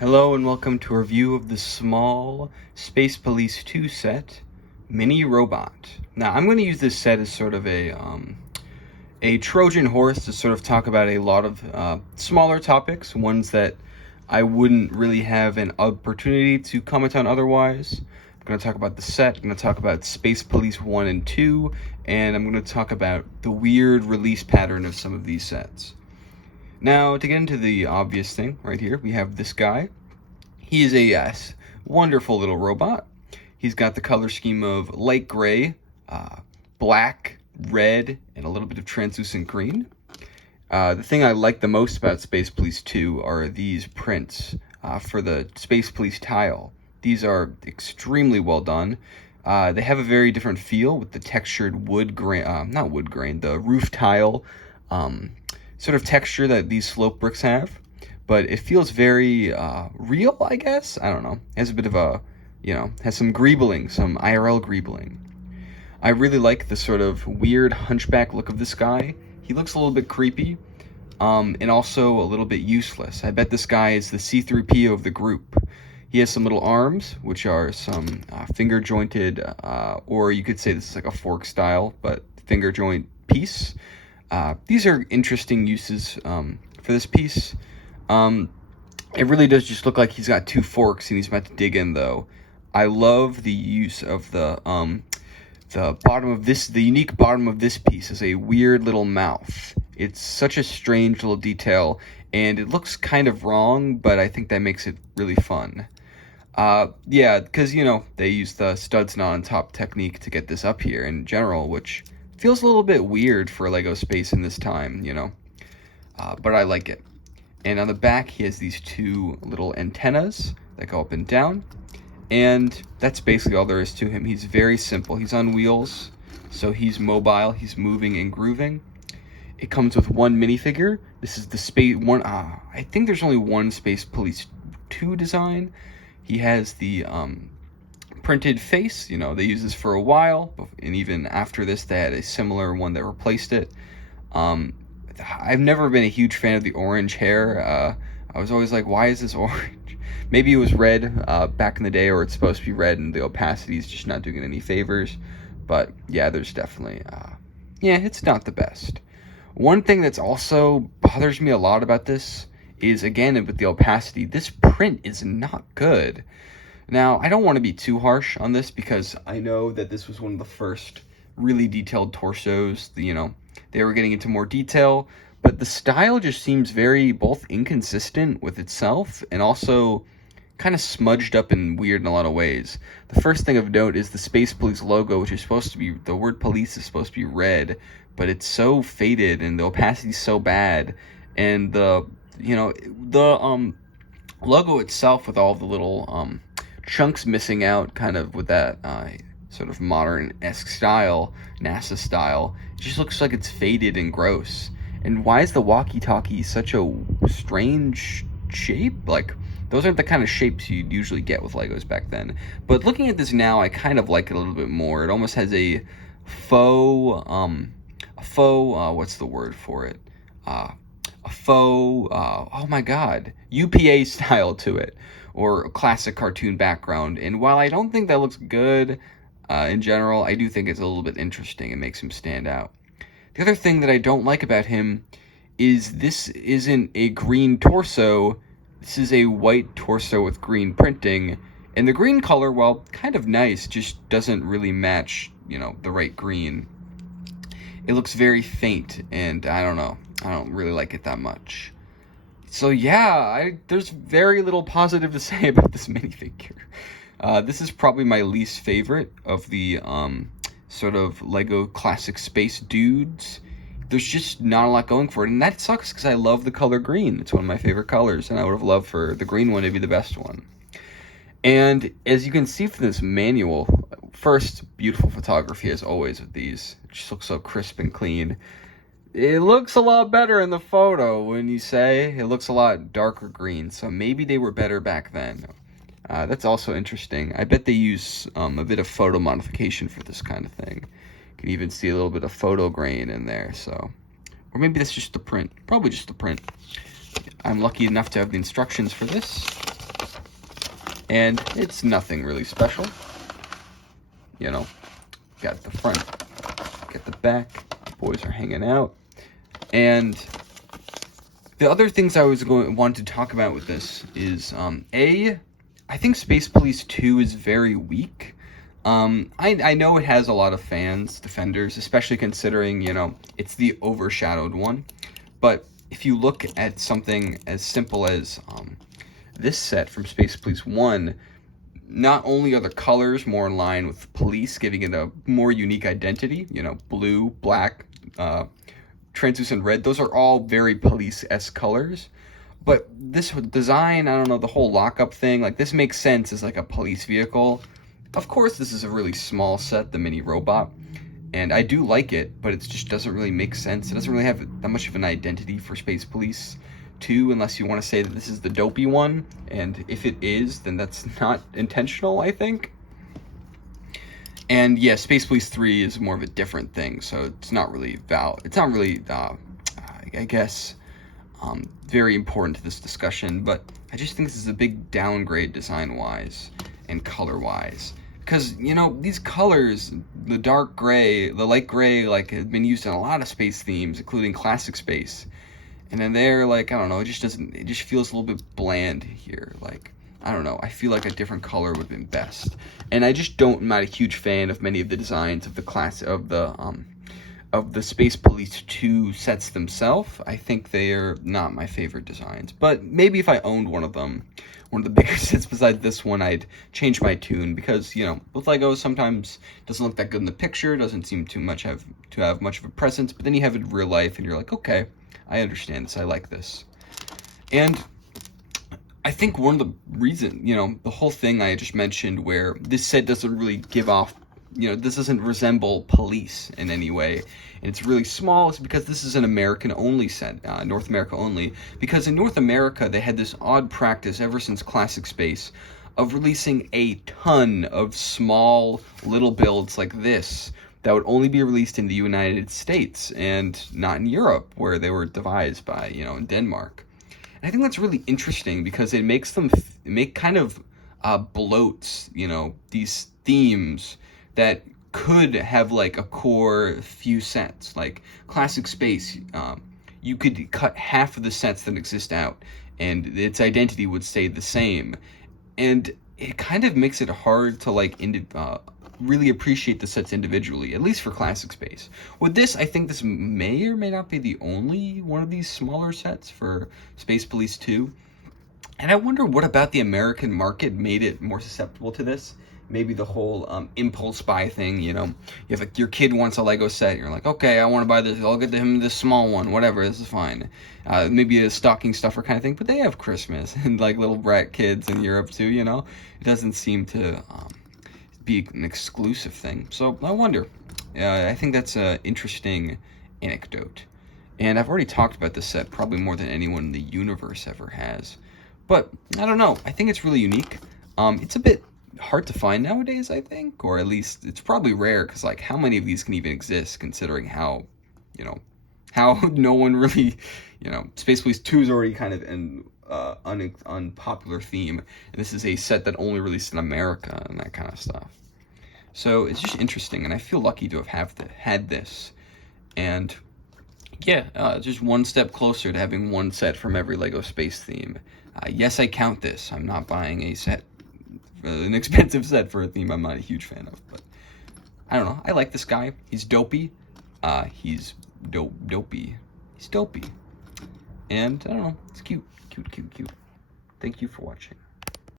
Hello and welcome to a review of the small Space Police 2 set, Mini Robot. Now I'm going to use this set as sort of a Trojan horse to sort of talk about a lot of smaller topics, ones that I wouldn't really have an opportunity to comment on otherwise. I'm going to talk about the set, I'm going to talk about Space Police 1 and 2, and I'm going to talk about the weird release pattern of some of these sets. Now, to get into the obvious thing, right here, we have this guy. He is a wonderful little robot. He's got the color scheme of light gray, black, red, and a little bit of translucent green. The thing I like the most about Space Police 2 are these prints for the Space Police tile. These are extremely well done. They have a very different feel with the textured wood grain, not wood grain, the roof tile sort of texture that these slope bricks have, but it feels very real, I guess. I don't know. It has a bit of a, has some greebling, some IRL greebling. I really like the sort of weird hunchback look of this guy. He looks a little bit creepy, and also a little bit useless. I bet this guy is the C3PO of the group. He has some little arms, which are some finger jointed, or you could say this is like a fork style, but finger joint piece. These are interesting uses for this piece. It really does just look like he's got two forks and he's about to dig in, though. I love the use of the bottom of this, the unique bottom of this piece is a weird little mouth. It's such a strange little detail, and it looks kind of wrong, but I think that makes it really fun. Yeah, because, they use the studs not on top technique to get this up here in general, which feels a little bit weird for LEGO Space in this time, but I like it. And on the back, he has these two little antennas that go up and down, and that's basically all there is to him. He's very simple. He's on wheels, so he's mobile, he's moving and grooving. It comes with one minifigure. This is the Space one. I think there's only one Space Police 2 design. He has the printed face. They used this for a while, and even after this they had a similar one that replaced it. I've never been a huge fan of the orange hair. I was always like, why is this orange? Maybe it was red back in the day, or it's supposed to be red and the opacity is just not doing it any favors. But yeah, there's definitely it's not the best. One thing that's also bothers me a lot about this is, again, with the opacity, this print is not good. Now, I don't want to be too harsh on this because I know that this was one of the first really detailed torsos. They were getting into more detail, but the style just seems very both inconsistent with itself and also kind of smudged up and weird in a lot of ways. The first thing of note is the Space Police logo, which is supposed to be, the word police is supposed to be red, but it's so faded and the opacity is so bad, and the logo itself with all the little chunks missing out, kind of with that sort of modern-esque style, NASA style, it just looks like it's faded and gross. And why is the walkie-talkie such a strange shape? Like, those aren't the kind of shapes you'd usually get with Legos back then. But looking at this now, I kind of like it a little bit more. It almost has a faux, what's the word for it? A faux, oh my god, UPA style to it, or a classic cartoon background. And while I don't think that looks good in general, I do think it's a little bit interesting and makes him stand out. The other thing that I don't like about him is this isn't a green torso, this is a white torso with green printing, and the green color, while kind of nice, just doesn't really match, the right green. It looks very faint, and I don't know, I don't really like it that much. So yeah, there's very little positive to say about this minifigure. This is probably my least favorite of the sort of LEGO classic space dudes. There's just not a lot going for it, and that sucks because I love the color green. It's one of my favorite colors, and I would have loved for the green one to be the best one. And as you can see from this manual, first, beautiful photography as always with these. It just looks so crisp and clean. It looks a lot better in the photo, when you say. It looks a lot darker green, so maybe they were better back then. That's also interesting. I bet they use a bit of photo modification for this kind of thing. You can even see a little bit of photo grain in there, so. Or maybe that's just the print. Probably just the print. I'm lucky enough to have the instructions for this. And it's nothing really special. You know, got the front, got the back, the boys are hanging out. And the other things I was want to talk about with this is, I think Space Police 2 is very weak. I know it has a lot of fans, defenders, especially considering, you know, it's the overshadowed one. But if you look at something as simple as this set from Space Police 1, not only are the colors more in line with police, giving it a more unique identity, you know, blue, black, translucent red, those are all very police-esque colors. But this design, I don't know, the whole lockup thing, like, this makes sense as like a police vehicle. Of course, this is a really small set, the mini robot, and I do like it, but it just doesn't really make sense. It doesn't really have that much of an identity for Space Police 2, unless you want to say that this is the dopey one, and if it is, then that's not intentional, I think. And yeah, Space Police 3 is more of a different thing, so it's not really I guess, very important to this discussion, but I just think this is a big downgrade design-wise and color-wise. Because, you know, these colors, the dark gray, the light gray, like, have been used in a lot of space themes, including classic space. And then they're, like, I don't know, it just feels a little bit bland here. Like, I don't know, I feel like a different color would have been best. And I'm not a huge fan of many of the designs of the Space Police 2 sets themselves. I think they are not my favorite designs. But maybe if I owned one of the bigger sets besides this one, I'd change my tune, because, you know, with Lego, sometimes it doesn't look that good in the picture, doesn't seem to have much of a presence, but then you have it in real life and you're like, okay, I understand this, I like this. And I think one of the reasons, you know, the whole thing I just mentioned where this set doesn't really give off, you know, this doesn't resemble Police in any way, and it's really small, is because this is an American-only set, North America only, because in North America, they had this odd practice ever since Classic Space of releasing a ton of small, little builds like this that would only be released in the United States and not in Europe, where they were devised by, you know, in Denmark. And I think that's really interesting, because it makes them bloats, you know, these themes that could have like a core few sets. Like Classic Space, you could cut half of the sets that exist out and its identity would stay the same, and it kind of makes it hard to like really appreciate the sets individually, at least for Classic Space. With this, I think this may or may not be the only one of these smaller sets for Space Police 2. And I wonder what about the American market made it more susceptible to this. Maybe the whole impulse buy thing, you know. You have like, your kid wants a Lego set, you're like, okay, I want to buy this, I'll get him this small one, whatever, this is fine. Maybe a stocking stuffer kind of thing, but they have Christmas, and like little brat kids in Europe too, you know. It doesn't seem to be an exclusive thing. So I wonder. I think that's an interesting anecdote. And I've already talked about this set probably more than anyone in the universe ever has. But I don't know. I think it's really unique. It's a bit hard to find nowadays, I think, or at least it's probably rare, because like how many of these can even exist, considering how, you know, how no one really, you know, Space Police 2 is already kind of an unpopular theme, and this is a set that only released in America and that kind of stuff. So it's just interesting, and I feel lucky to have had this. And yeah, just one step closer to having one set from every Lego space theme. Yes, I count this. I'm not buying a set, an expensive set for a theme I'm not a huge fan of, but I don't know. I like this guy. He's dopey. He's dopey. He's dopey. And I don't know. It's cute. Cute, cute, cute. Thank you for watching.